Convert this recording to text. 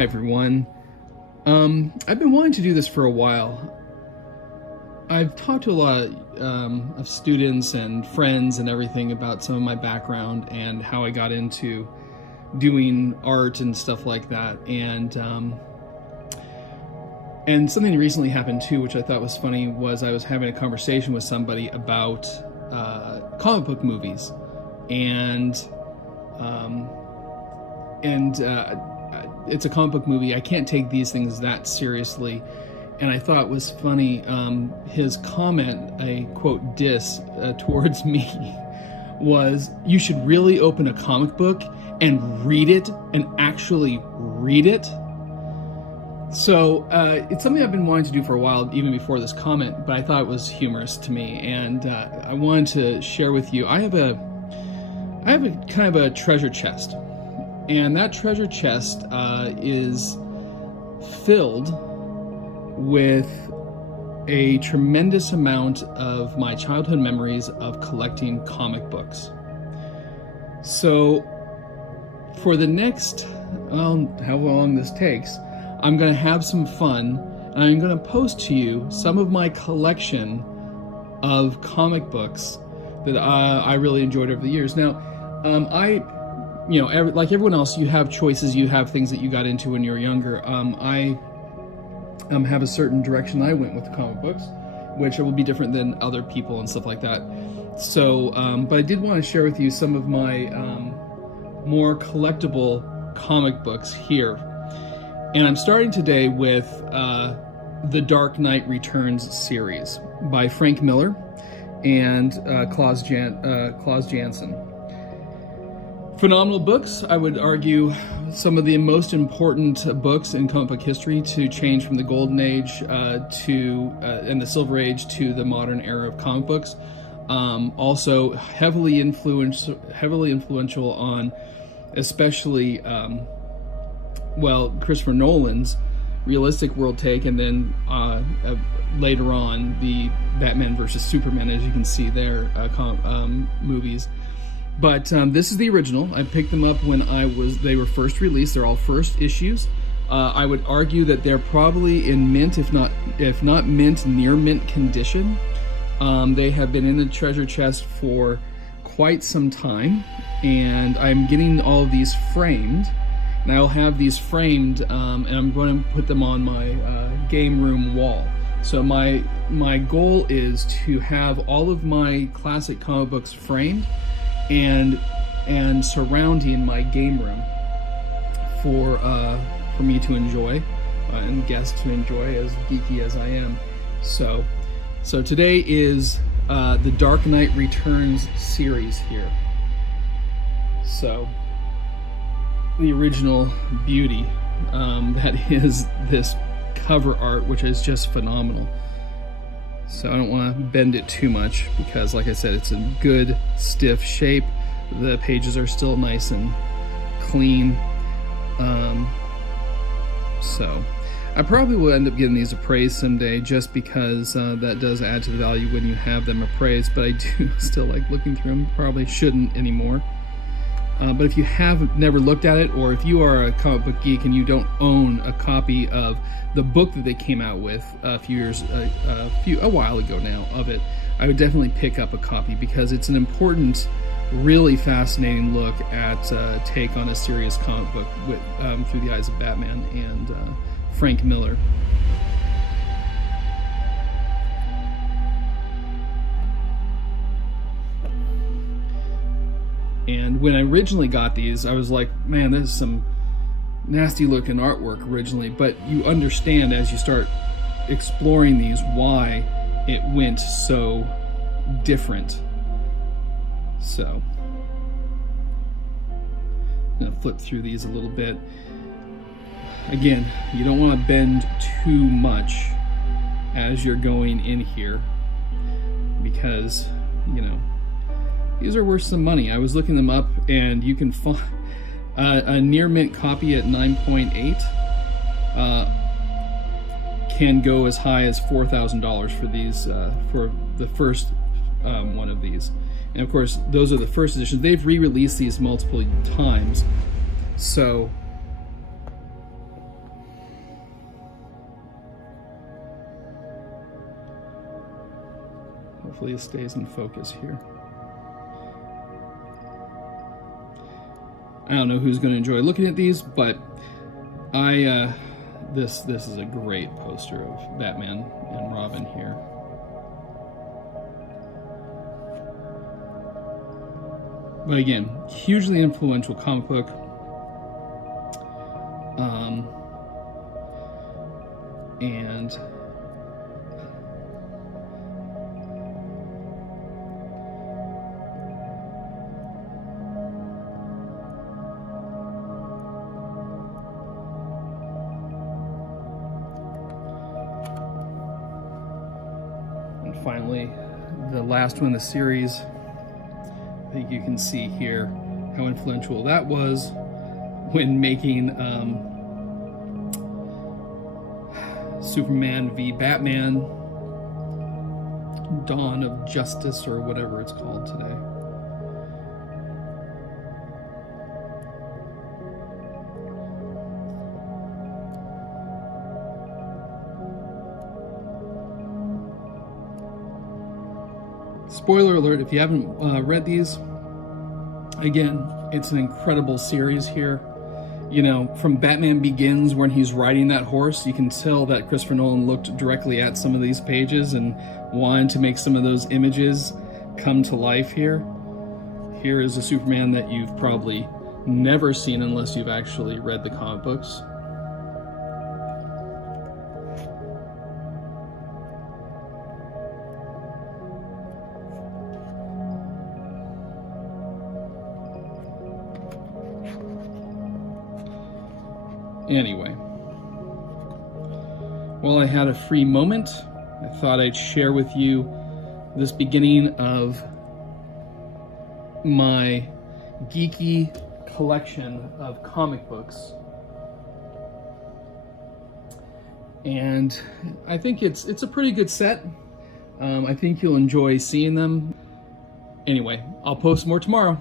Hi everyone. I've been wanting to do this for a while. I've talked to a lot of students and friends and everything about some of my background and how I got into doing art and stuff like that. And something recently happened too, which I thought was funny, was I was having a conversation with somebody about comic book movies, and it's a comic book movie. I can't take these things that seriously. And I thought it was funny, his comment, a quote diss towards me, was, you should really open a comic book and read it, and actually read it. So it's something I've been wanting to do for a while, even before this comment, but I thought it was humorous to me, and I wanted to share with you. I have a kind of a treasure chest, and that treasure chest is filled with a tremendous amount of my childhood memories of collecting comic books. So for the next, how long this takes, I'm going to have some fun, and I'm going to post to you some of my collection of comic books that I really enjoyed over the years. Now, like everyone else, you have choices, you have things that you got into when you were younger. I have a certain direction I went with the comic books, which will be different than other people and stuff like that. So, but I did want to share with you some of my more collectible comic books here. And I'm starting today with the Dark Knight Returns series by Frank Miller and Klaus Jansen. Phenomenal books. I would argue some of the most important books in comic book history to change from the Golden Age and the Silver Age to the modern era of comic books. Also heavily influential on, especially Christopher Nolan's realistic world take, and then later on the Batman versus Superman, as you can see there, movies. But this is the original. I picked them up when they were first released. They're all first issues. I would argue that they're probably in mint, if not mint, near mint condition. They have been in the treasure chest for quite some time, and I'm getting all of these framed. And I'll have these framed, and I'm going to put them on my game room wall. So my goal is to have all of my classic comic books framed and surrounding my game room for me to enjoy, and guests to enjoy, as geeky as I am. So today is the Dark Knight Returns series here. So the original beauty that is this cover art, which is just phenomenal. So I don't want to bend it too much because, like I said, it's in good stiff shape. The pages are still nice and clean. So I probably will end up getting these appraised someday, just because that does add to the value when you have them appraised, but I do still like looking through them. Probably shouldn't anymore. But if you have never looked at it, or if you are a comic book geek and you don't own a copy of the book that they came out with a while ago now of it, I would definitely pick up a copy, because it's an important, really fascinating look at take on a serious comic book through the eyes of Batman and Frank Miller. And when I originally got these, I was like, man, this is some nasty looking artwork originally, but you understand as you start exploring these why it went so different. So I'm going to flip through these a little bit. Again, you don't want to bend too much as you're going in here, because, these are worth some money. I was looking them up, and you can find a near mint copy at 9.8 can go as high as $4,000 for these, for the first one of these. And of course, those are the first editions. They've re-released these multiple times. So Hopefully it stays in focus here. I don't know who's going to enjoy looking at these, but this is a great poster of Batman and Robin here. But again, hugely influential comic book. And finally, the last one in the series. I think you can see here how influential that was when making Superman v Batman, Dawn of Justice, or whatever it's called today. Spoiler alert, if you haven't read these, again, it's an incredible series here. You know, from Batman Begins, when he's riding that horse, you can tell that Christopher Nolan looked directly at some of these pages and wanted to make some of those images come to life here. Here is a Superman that you've probably never seen unless you've actually read the comic books. Anyway, while I had a free moment, I thought I'd share with you this beginning of my geeky collection of comic books. And I think it's a pretty good set. I think you'll enjoy seeing them. Anyway, I'll post more tomorrow.